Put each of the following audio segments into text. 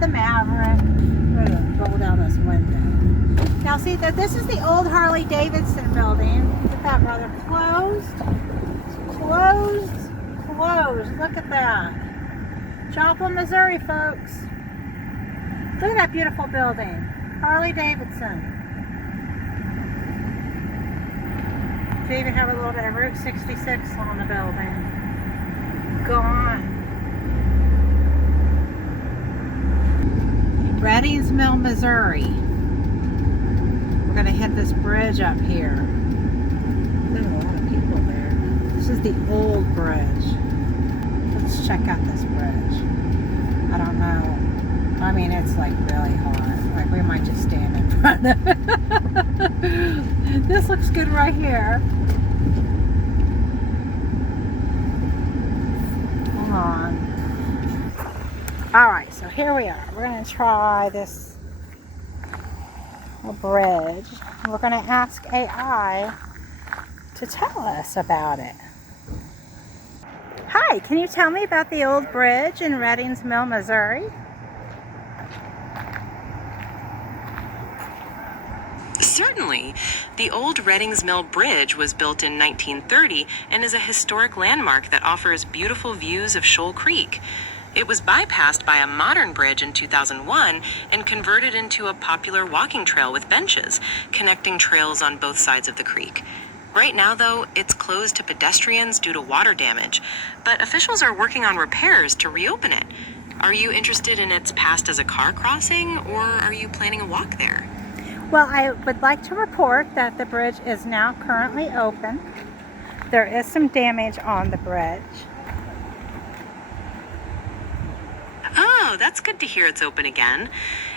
the Maverick. We're going to roll down this window. Now see that this is the old Harley Davidson building. Look at that, brother. Closed. Closed. Closed. Look at that. Joplin, Missouri, folks. Look at that beautiful building. Harley Davidson. They even have a little bit of Route 66 on the building. Gone. Redings Mill, Missouri. We're going to hit this bridge up here. There's a lot of people there. This is the old bridge. Let's check out this bridge. I don't know. I mean, it's like really hard. Like we might just stand in front of it. This looks good right here. Hold on. Alright, so here we are. We're going to try this bridge. We're going to ask AI to tell us about it. Hi, can you tell me about the old bridge in Redings Mill, Missouri? Certainly. The old Redings Mill Bridge was built in 1930 and is a historic landmark that offers beautiful views of Shoal Creek. It was bypassed by a modern bridge in 2001 and converted into a popular walking trail with benches, connecting trails on both sides of the creek. Right now, though, it's closed to pedestrians due to water damage, but officials are working on repairs to reopen it. Are you interested in its past as a car crossing, or are you planning a walk there? Well, I would like to report that the bridge is now currently open. There is some damage on the bridge. Oh, that's good to hear it's open again.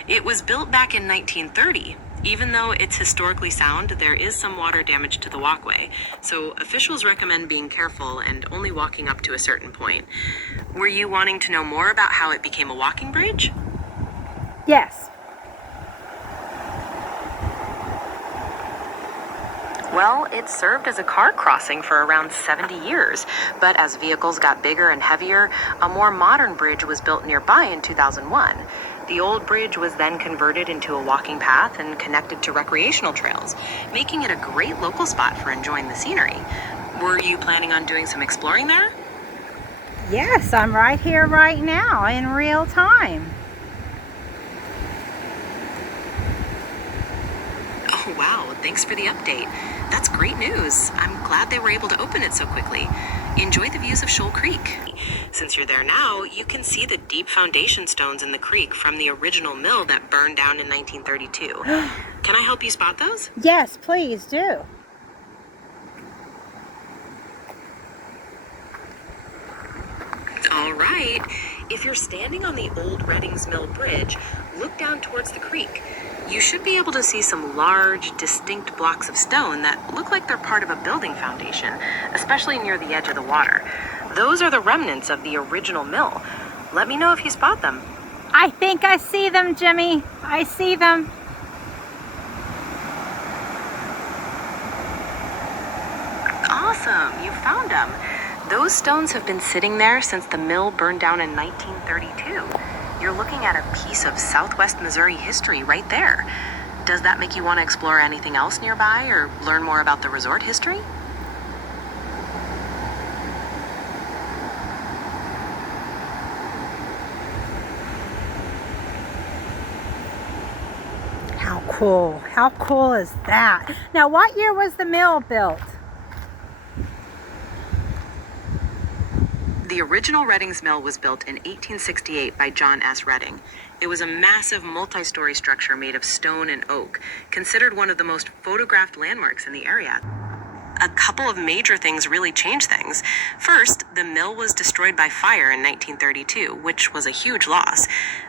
It was built back in 1930. Even though it's historically sound, there is some water damage to the walkway, so officials recommend being careful and only walking up to a certain point. Were you wanting to know more about how it became a walking bridge? Yes. Well, it served as a car crossing for around 70 years, but as vehicles got bigger and heavier, a more modern bridge was built nearby in 2001. The old bridge was then converted into a walking path and connected to recreational trails, making it a great local spot for enjoying the scenery. Were you planning on doing some exploring there? Yes, I'm right here right now in real time. Oh, wow. Thanks for the update. That's great news. I'm glad they were able to open it so quickly. Enjoy the views of Shoal Creek. Since you're there now, you can see the deep foundation stones in the creek from the original mill that burned down in 1932. Can I help you spot those? Yes, please do. All right. If you're standing on the old Redings Mill Bridge, look down towards the creek. You should be able to see some large, distinct blocks of stone that look like they're part of a building foundation, especially near the edge of the water. Those are the remnants of the original mill. Let me know if you spot them. I think I see them, Jimmy. I see them. Awesome, you found them. Those stones have been sitting there since the mill burned down in 1932. You're looking at a piece of Southwest Missouri history right there. Does that make you want to explore anything else nearby or learn more about the resort history? How cool. How cool is that? Now, what year was the mill built? The original Redings Mill was built in 1868 by John S. Redding. It was a massive multi-story structure made of stone and oak, considered one of the most photographed landmarks in the area. A couple of major things really changed things. First, the mill was destroyed by fire in 1932, which was a huge loss.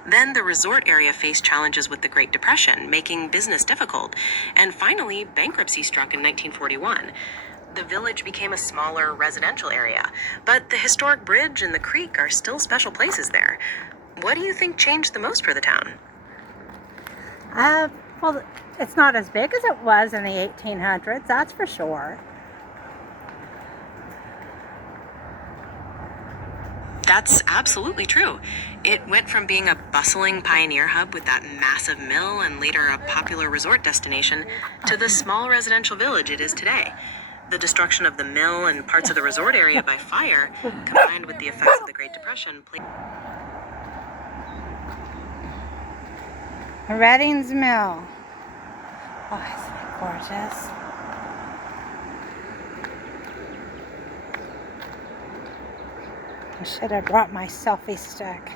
Then the resort area faced challenges with the Great Depression, making business difficult. And finally, bankruptcy struck in 1941. The village became a smaller residential area, but the historic bridge and the creek are still special places there. What do you think changed the most for the town? Well, it's not as big as it was in the 1800s, that's for sure. That's absolutely true. It went from being a bustling pioneer hub with that massive mill and later a popular resort destination to the small residential village it is today. The destruction of the mill and parts of the resort area by fire, combined with the effects of the Great Depression, played. Redings Mill. Oh, isn't it gorgeous? I should have brought my selfie stick.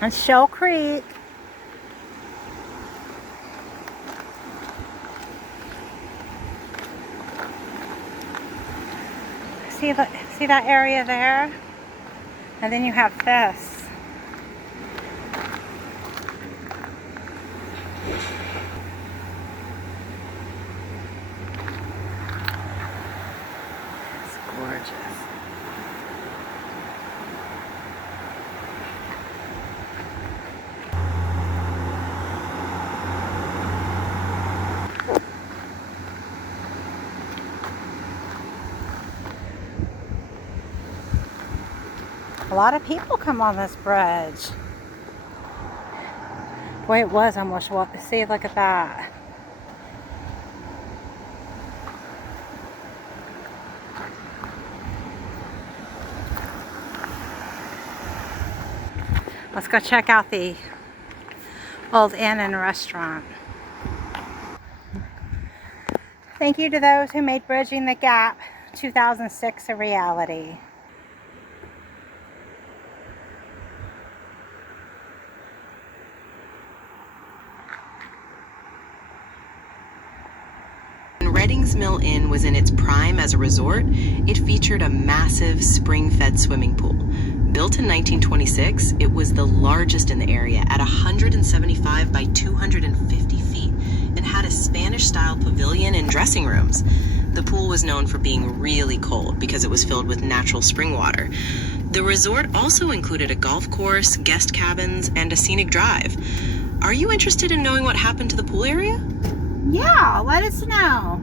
And Shell Creek. See that area there? And then you have this. It's gorgeous. A lot of people come on this bridge. Boy, it was almost walk. See, look at that. Let's go check out the old inn and restaurant. Thank you to those who made Bridging the Gap 2006 a reality. When Redings Mill Inn was in its prime as a resort, it featured a massive spring-fed swimming pool. Built in 1926, it was the largest in the area at 175 by 250 feet and had a Spanish-style pavilion and dressing rooms. The pool was known for being really cold because it was filled with natural spring water. The resort also included a golf course, guest cabins, and a scenic drive. Are you interested in knowing what happened to the pool area? Yeah, let us know.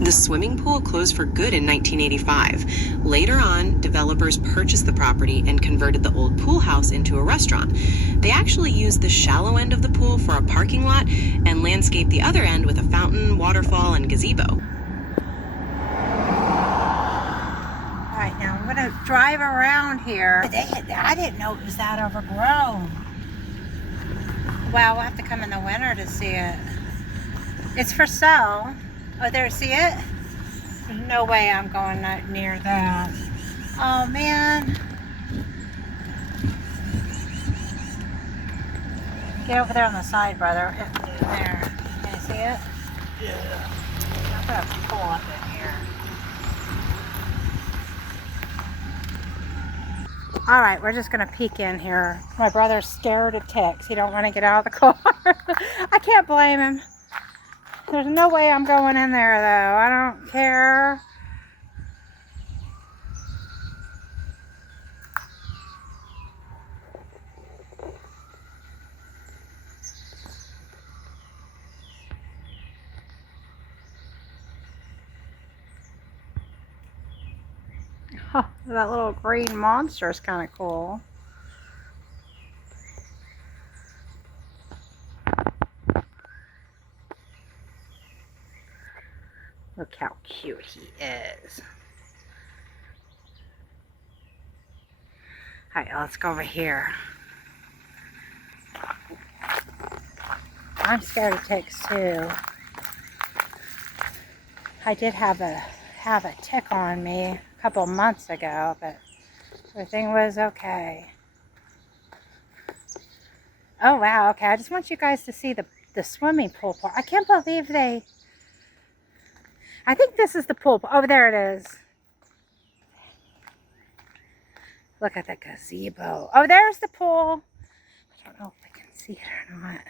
The swimming pool closed for good in 1985. Later on, developers purchased the property and converted the old pool house into a restaurant. They actually used the shallow end of the pool for a parking lot and landscaped the other end with a fountain, waterfall, and gazebo. All right, now I'm gonna drive around here. I didn't know it was that overgrown. Wow, we'll have to come in the winter to see it. It's for sale. Oh, there, see it? There's no way I'm going near that. Oh, man. Get over there on the side, brother. There. Can you see it? Yeah. I'm going to pull up in here. All right, we're just going to peek in here. My brother's scared of ticks. He don't want to get out of the car. I can't blame him. There's no way I'm going in there, though. I don't care. Oh, that little green monster is kind of cool. Look how cute he is. Alright, let's go over here. I'm scared of ticks too. I did have a tick on me a couple months ago, but everything was okay. Oh wow, okay. I just want you guys to see the swimming pool part. I can't believe I think this is the pool. Oh, there it is. Look at the gazebo. Oh, there's the pool. I don't know if I can see it or not.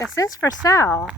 This is for sale.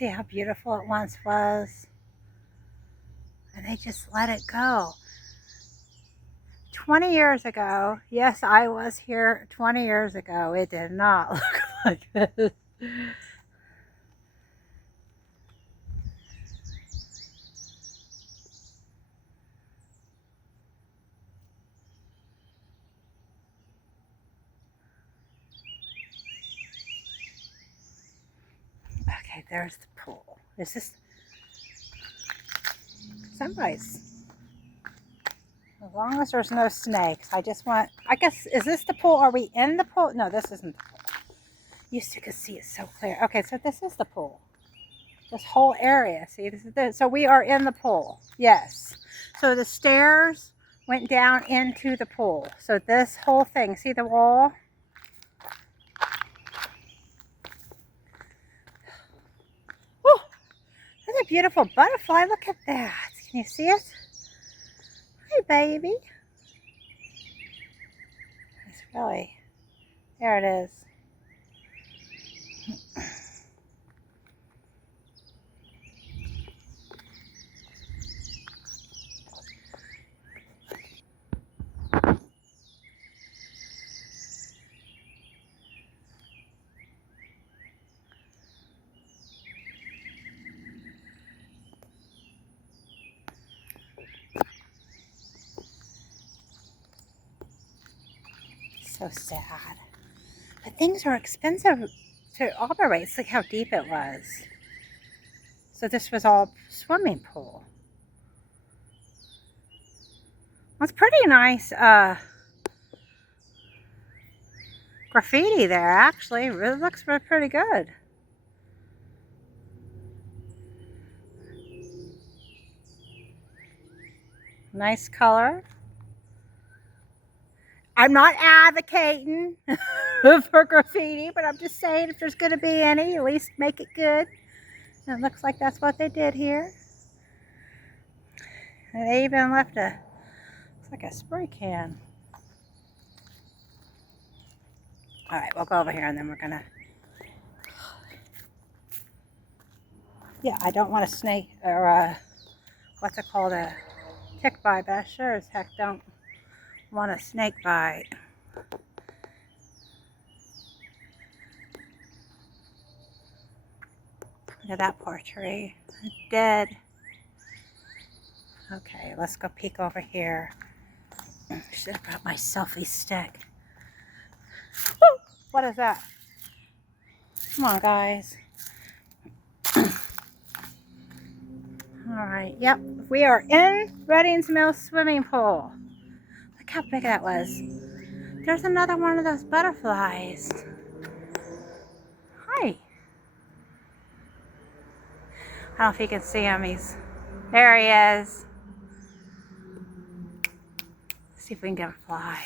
See how beautiful it once was? And they just let it go. 20 years ago, yes, I was here 20 years ago. It did not look like this. Okay, there's the pool. Is this somebody's? As long as there's no snakes, I guess, is this the pool? Are we in the pool? No, this isn't the pool. Used to could see it so clear. Okay, so this is the pool. This whole area. See, so we are in the pool. Yes. So the stairs went down into the pool. So this whole thing, see the wall? Oh, that's a beautiful butterfly. Look at that. Can you see it? Hi, baby. It's really, there it is. So sad. But things are expensive to operate. Look how deep it was. So this was all swimming pool. Well, it's pretty nice graffiti there, actually. It really looks pretty good. Nice color. I'm not advocating for graffiti, but I'm just saying if there's going to be any, at least make it good. And it looks like that's what they did here. And they even left looks like a spray can. All right, we'll go over here and then we're going to, yeah, I don't want a snake or what's it called, a tick bite, but I sure as heck don't want a snake bite. Look at that poor tree. It's dead. Okay, let's go peek over here. I should have brought my selfie stick. Woo! What is that? Come on, guys. Alright, yep. We are in Redings Mill swimming pool. Look how big that was. There's another one of those butterflies. Hi. I don't know if you can see him. There he is. Let's see if we can get him to fly.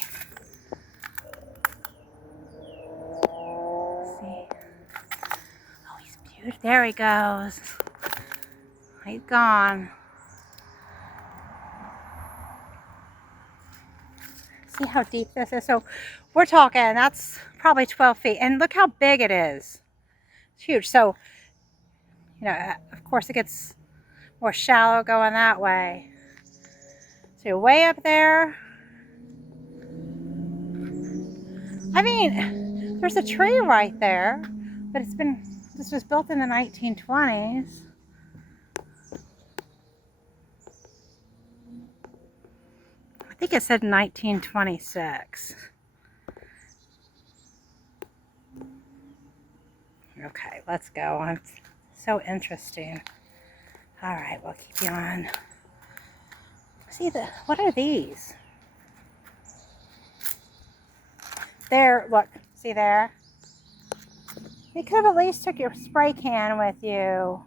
Let's see. Oh, he's beautiful. There he goes. He's gone. See how deep this is? So we're talking, that's probably 12 feet. And look how big it is. It's huge. So, you know, of course it gets more shallow going that way. So you're way up there. I mean, there's a tree right there, but this was built in the 1920s. I think it said 1926. Okay, let's go. It's so interesting. All right, we'll keep you on. See, what are these? There, look, see there? You could have at least took your spray can with you.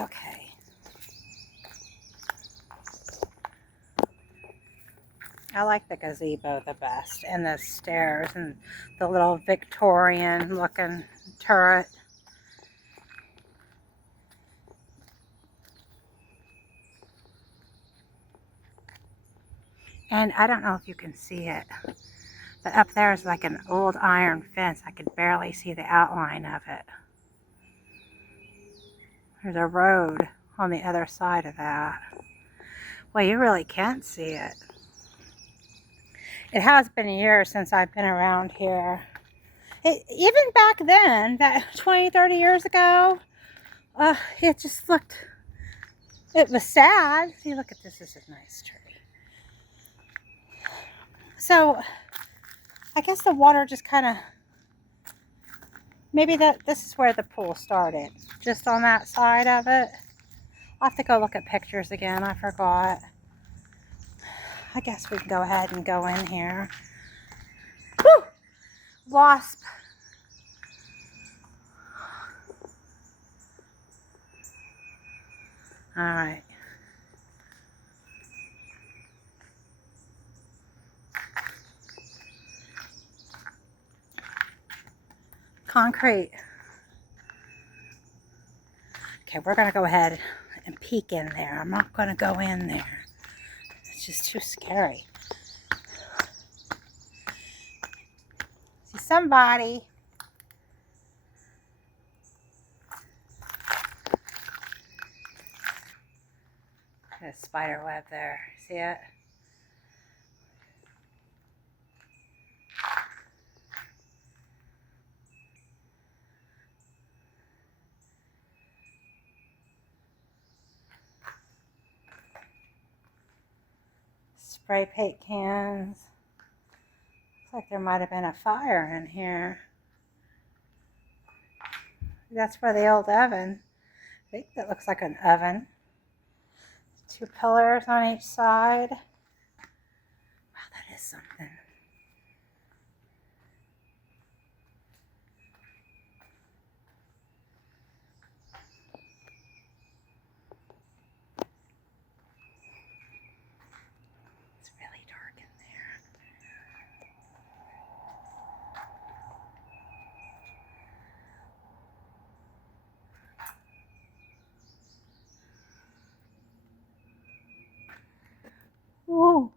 Okay. I like the gazebo the best, and the stairs, and the little Victorian looking turret. And I don't know if you can see it, But up there is like an old iron fence. I could barely see the outline of it. There's a road on the other side of that. Well, you really can't see it. It has been years since I've been around here. Even back then, that 20, 30 years ago, it just looked, it was sad. See, look at this. This is a nice tree. So, I guess the water just kind of, maybe this is where the pool started. Just on that side of it. I'll have to go look at pictures again. I forgot. I guess we can go ahead and go in here. Woo! Wasp. All right. Concrete. Okay, we're going to go ahead and peek in there. I'm not going to go in there. It's just too scary. See somebody. There's a spider web there. See it? Spray paint cans. Looks like there might have been a fire in here. That's for the old oven. I think that looks like an oven. 2 pillars on each side. Wow, that is something. It's really dark in there. Whoa.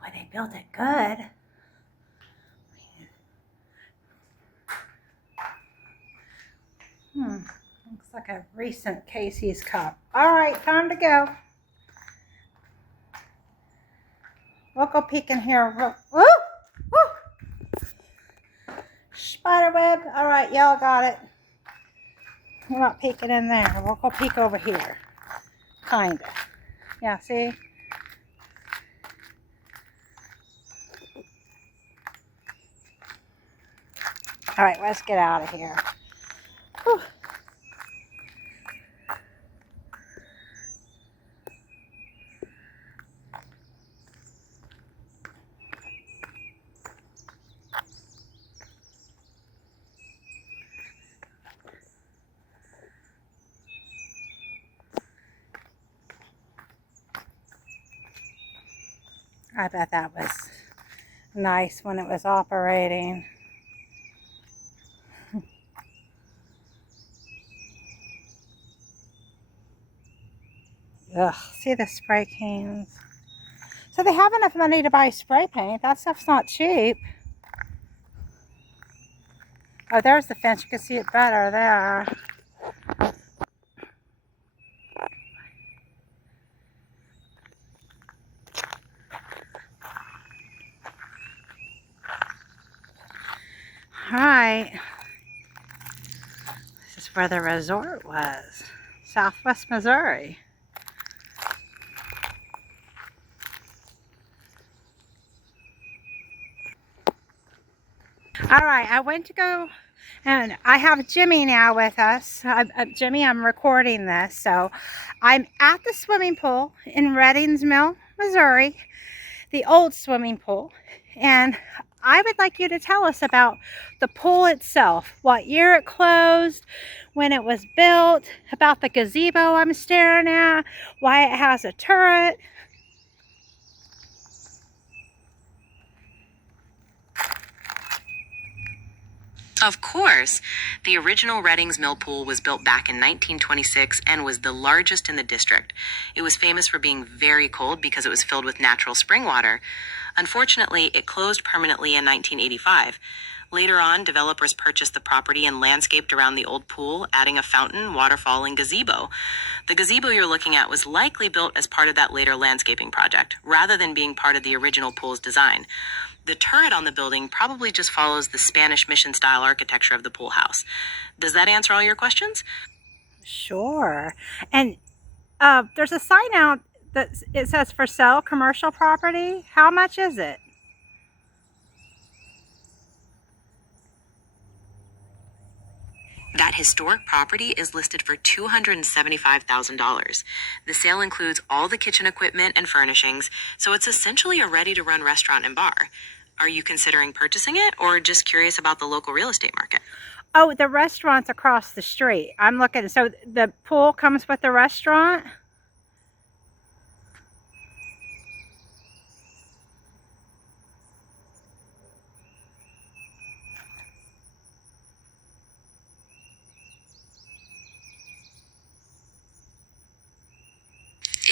Boy, they built it good. Looks like a recent Casey's cup. All right, time to go. We'll go peek in here. Woo! Woo! Spider web. All right, y'all got it. We're not peeking in there. We'll go peek over here. Kinda. Yeah, see? All right, let's get out of here. Whew. I bet that was nice when it was operating. Ugh, see the spray cans. So they have enough money to buy spray paint. That stuff's not cheap. Oh, there's the fence. You can see it better there. where the resort was. Southwest Missouri. All right, I went to go, and I have Jimmy now with us. Jimmy, I'm recording this. So I'm at the swimming pool in Redings Mill, Missouri, the old swimming pool. And I would like you to tell us about the pool itself, what year it closed, when it was built, about the gazebo I'm staring at, why it has a turret. Of course. The original Redings Mill pool was built back in 1926 and was the largest in the district. It was famous for being very cold because it was filled with natural spring water. Unfortunately, it closed permanently in 1985. Later on, developers purchased the property and landscaped around the old pool, adding a fountain, waterfall, and gazebo. The gazebo you're looking at was likely built as part of that later landscaping project, rather than being part of the original pool's design. The turret on the building probably just follows the Spanish mission-style architecture of the pool house. Does that answer all your questions? Sure. And there's a sign out that it says for sale commercial property. How much is it? That historic property is listed for $275,000. The sale includes all the kitchen equipment and furnishings, so it's essentially a ready-to-run restaurant and bar. Are you considering purchasing it or just curious about the local real estate market? Oh, the restaurant's across the street. I'm looking. So the pool comes with the restaurant?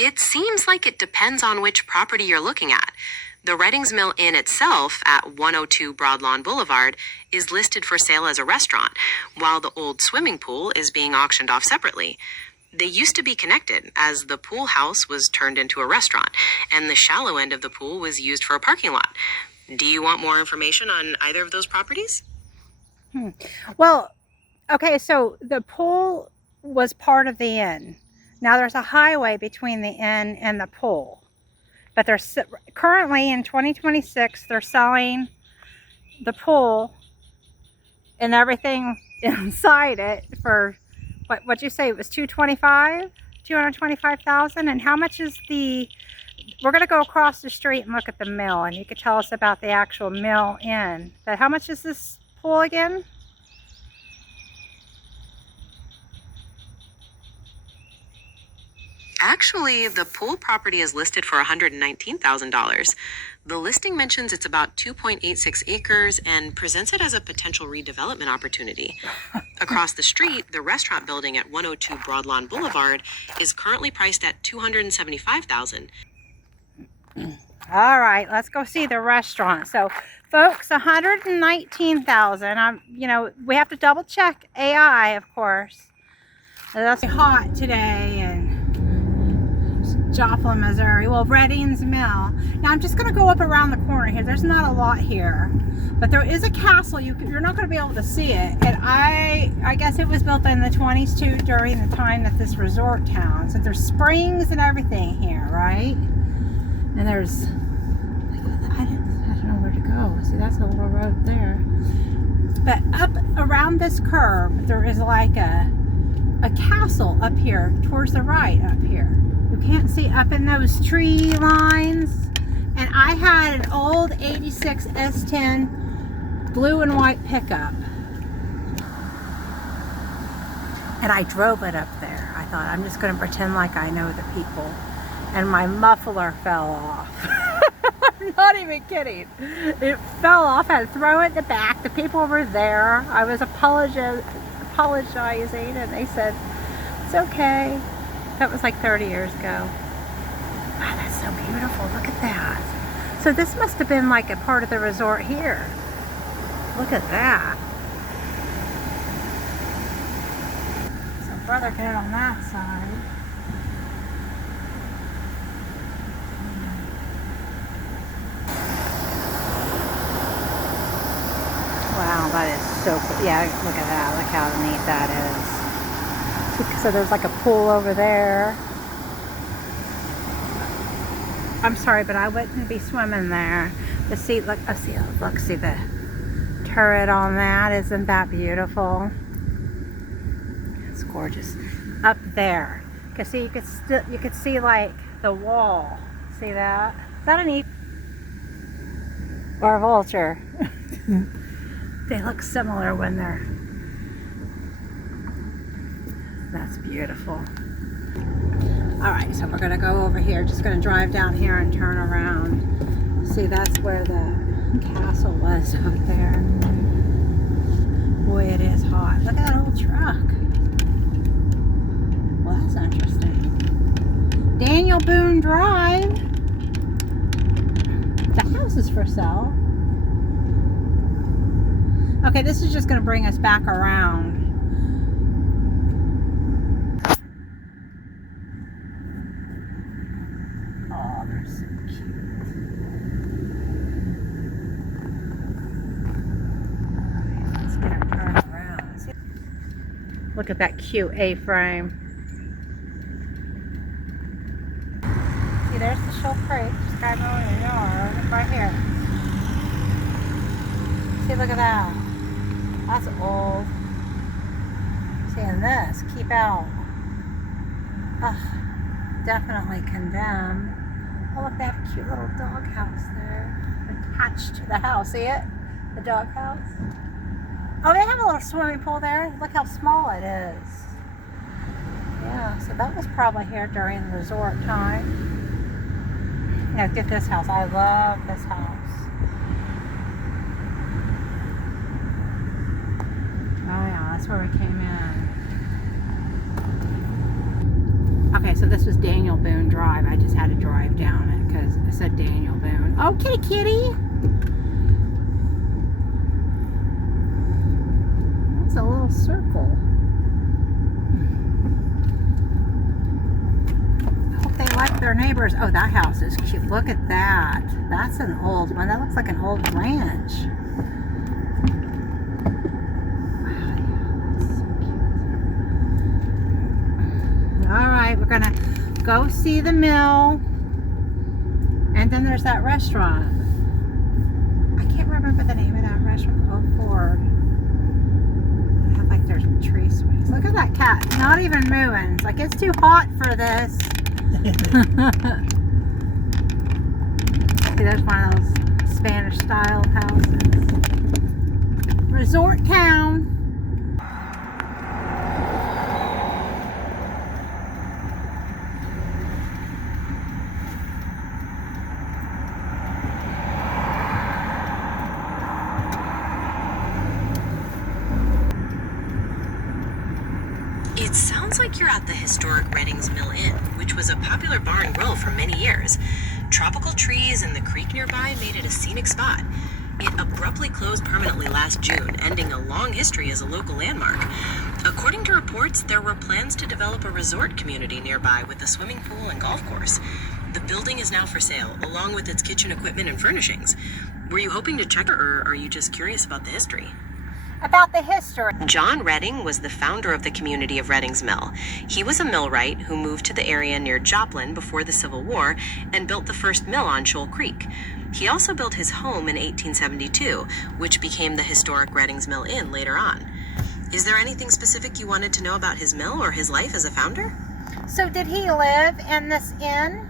It seems like it depends on which property you're looking at. The Redings Mill Inn itself at 102 Broadlawn Boulevard is listed for sale as a restaurant, while the old swimming pool is being auctioned off separately. They used to be connected, as the pool house was turned into a restaurant, and the shallow end of the pool was used for a parking lot. Do you want more information on either of those properties? Well, okay, so the pool was part of the inn. Now there's a highway between the inn and the pool. But they're currently in 2026, they're selling the pool and everything inside it for what'd you say it was 225,000. And how much is we're going to go across the street and look at the mill, and you could tell us about the actual mill inn. But how much is this pool again? Actually, the pool property is listed for $119,000. The listing mentions it's about 2.86 acres and presents it as a potential redevelopment opportunity. Across the street, the restaurant building at 102 Broadlawn Boulevard is currently priced at $275,000. All right, let's go see the restaurant. So, folks, $119,000. We have to double check AI, of course. That's hot today in Joplin, Missouri. Well, Redings Mill. Now I'm just going to go up around the corner here. There's not a lot here, but there is a castle. You're not going to be able to see it. And I guess it was built in the 20s too, during the time that this resort town. So there's springs and everything here, right? And there's, I don't know where to go. See, that's a little road there. But up around this curve, there is like a castle up here towards the right up here. You can't see up in those tree lines. And I had an old 86 S10 blue and white pickup. And I drove it up there. I thought, I'm just going to pretend like I know the people. And my muffler fell off. I'm not even kidding. It fell off. I had to throw it in the back. The people were there. I was apologizing, and they said, it's okay. That was like 30 years ago. Wow, that's so beautiful. Look at that. So this must have been like a part of the resort here. Look at that. So brother get it on that side. Wow, that is so cool. Yeah, look at that. Look how neat that is. So there's like a pool over there. I'm sorry, but I wouldn't be swimming there. The see, look, see the turret on that. Isn't that beautiful? It's gorgeous. Up there, cause see, you could see like the wall. See that? Is that an eagle or a vulture? They look similar when they're. That's beautiful. All right, so we're gonna go over here. Just gonna drive down here and turn around. See, that's where the castle was over there. Boy, it is hot. Look at that old truck. Well, that's interesting. Daniel Boone Drive. The house is for sale. Okay, this is just gonna bring us back around. Look at that cute A-frame. See, there's the Shoal Creek. Just driving over the yard. Look right here. See, look at that. That's old. See, and this, keep out. Ugh, definitely condemned. Oh, look, they have a cute little dog house there. Attached to the house. See it? The dog house. Oh, they have a little swimming pool there. Look how small it is. Yeah, so that was probably here during the resort time. Now, get this house. I love this house. Oh, yeah, that's where we came in. Okay, so this was Daniel Boone Drive. I just had to drive down it because it said Daniel Boone. Oh, kitty! A little circle. I hope they like their neighbors. Oh, that house is cute. Look at that. That's an old one. That looks like an old ranch. Wow, yeah, that's so cute. All right, we're gonna go see the mill, and then there's that restaurant. I can't remember the name of that restaurant. Oh, Ford. Like there's tree swings. Look at that cat. Not even moving. It's like it's too hot for this. See, there's one of those Spanish style houses. Resort town. It sounds like you're at the historic Redings Mill Inn, which was a popular bar and grill for many years. Tropical trees and the creek nearby made it a scenic spot. It abruptly closed permanently last June, ending a long history as a local landmark. According to reports, there were plans to develop a resort community nearby with a swimming pool and golf course. The building is now for sale, along with its kitchen equipment and furnishings. Were you hoping to check, or are you just curious about the history? About the history. John Redding was the founder of the community of Redings Mill. He was a millwright who moved to the area near Joplin before the Civil War and built the first mill on Shoal Creek. He also built his home in 1872, which became the historic Redings Mill Inn later on. Is there anything specific you wanted to know about his mill or his life as a founder? So did he live in this inn?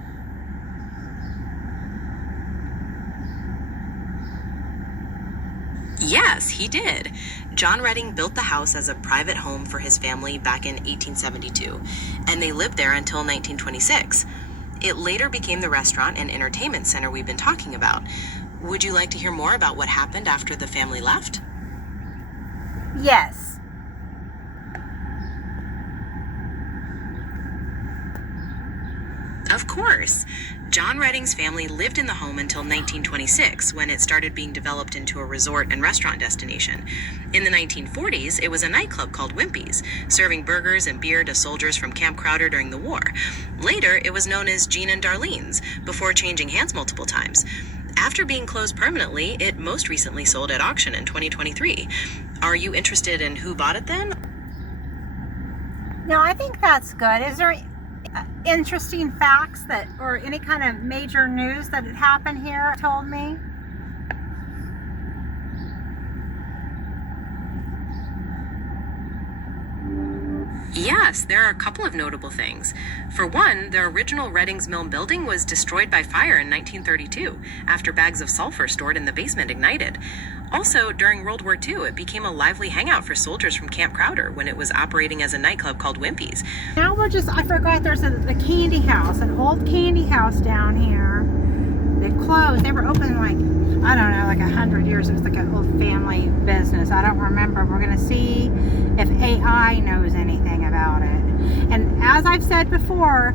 Yes, he did. John Redding built the house as a private home for his family back in 1872, and they lived there until 1926. It later became the restaurant and entertainment center we've been talking about. Would you like to hear more about what happened after the family left? Yes. Of course. John Redding's family lived in the home until 1926, when it started being developed into a resort and restaurant destination. In the 1940s, it was a nightclub called Wimpy's, serving burgers and beer to soldiers from Camp Crowder during the war. Later, it was known as Jean and Darlene's, before changing hands multiple times. After being closed permanently, it most recently sold at auction in 2023. Are you interested in who bought it then? No, I think that's good. Is there interesting facts that, or any kind of major news that had happened here told me? Yes, there are a couple of notable things. For one, the original Redings Mill building was destroyed by fire in 1932 after bags of sulfur stored in the basement ignited. Also, during World War II, it became a lively hangout for soldiers from Camp Crowder when it was operating as a nightclub called Wimpy's. Now we're just, I forgot there's the candy house, an old candy house down here. They closed. They were open like, I don't know, like 100 years. It was like an old family business. I don't remember. We're going to see if AI knows anything about it. And as I've said before,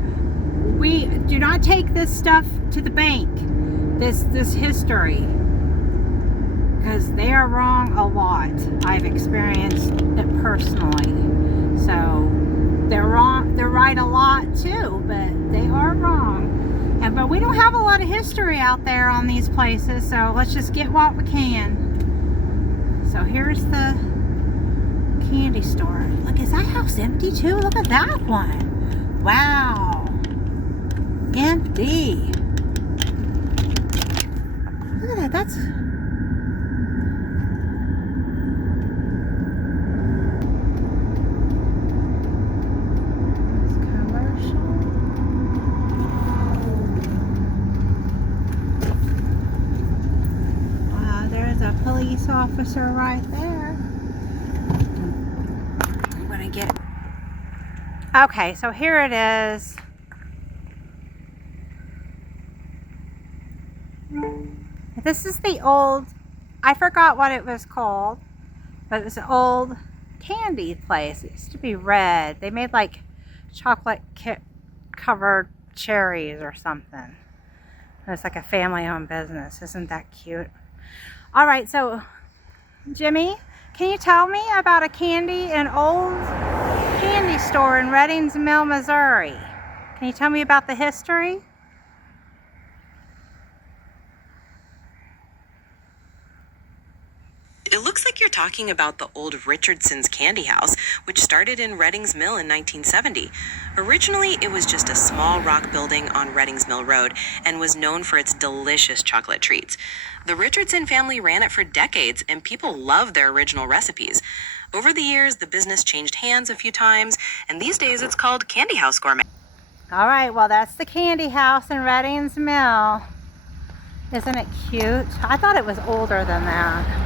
we do not take this stuff to the bank, this history, because they are wrong a lot. I've experienced it personally. So they're wrong. They're right a lot too, but they are wrong. But we don't have a lot of history out there on these places, so let's just get what we can. So here's the candy store. Look, is that house empty too? Look at that one. Wow. Empty. Look at that. That's... police officer right there. I'm gonna get it. Okay, so here it is. This is the old, I forgot what it was called, but it was an old candy place. It used to be red. They made like chocolate covered cherries or something. It's like a family-owned business. Isn't that cute? All right, so Jimmy, can you tell me about an old candy store in Redings Mill, Missouri? Can you tell me about the history? It looks like you're talking about the old Richardson's Candy House, which started in Redings Mill in 1970. Originally, it was just a small rock building on Redings Mill Road and was known for its delicious chocolate treats. The Richardson family ran it for decades, and people loved their original recipes. Over the years, the business changed hands a few times, and these days it's called Candy House Gourmet. All right, well, that's the candy house in Redings Mill. Isn't it cute? I thought it was older than that.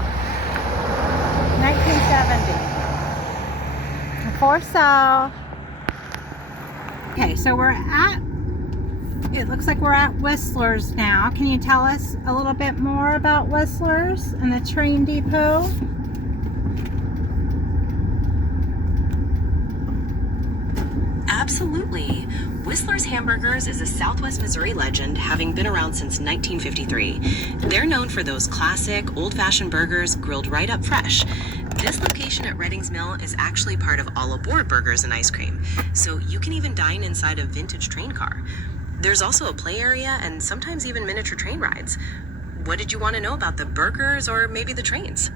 1970. Of course so. Okay, so it looks like we're at Whistler's now. Can you tell us a little bit more about Whistler's and the train depot? Absolutely. Whistler's Hamburgers is a Southwest Missouri legend, having been around since 1953. They're known for those classic, old-fashioned burgers grilled right up fresh. This location at Redings Mill is actually part of All Aboard Burgers and Ice Cream, so you can even dine inside a vintage train car. There's also a play area and sometimes even miniature train rides. What did you want to know about the burgers or maybe the trains?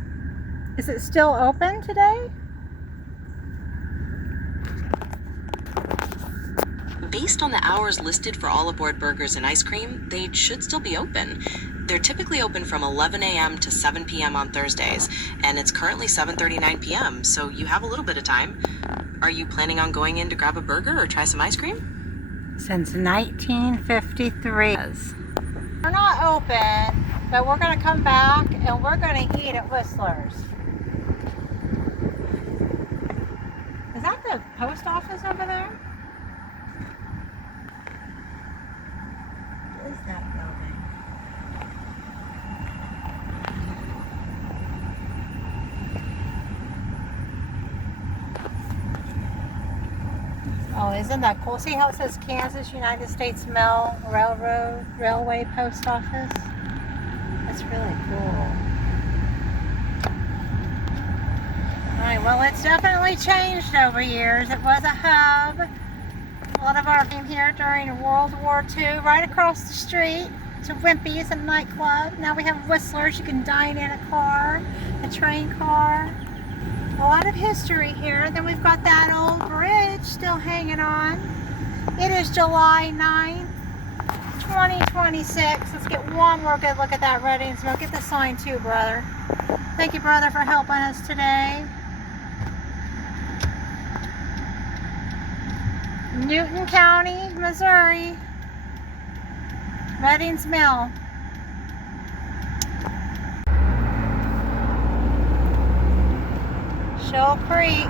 Is it still open today? Based on the hours listed for All Aboard Burgers and Ice Cream, they should still be open. They're typically open from 11 a.m. to 7 p.m. on Thursdays, and it's currently 7:39 p.m., so you have a little bit of time. Are you planning on going in to grab a burger or try some ice cream? Since 1953. We're not open, but we're going to come back and we're going to eat at Whistler's. Is that the post office over there? What is that building? Oh, isn't that cool? See how it says Kansas United States Mill Railway Post Office? That's really cool. Alright, well, it's definitely changed over years. It was a hub. A lot of our came here during World War II, right across the street to Wimpy's and nightclub. Now we have Whistler's. You can dine in a car, a train car. A lot of history here. Then we've got that old bridge still hanging on. It is July 9th, 2026. Let's get one more good look at that Redings Mill. Get the sign too, brother. Thank you, brother, for helping us today. Newton County, Missouri. Redings Mill. Shoal Creek.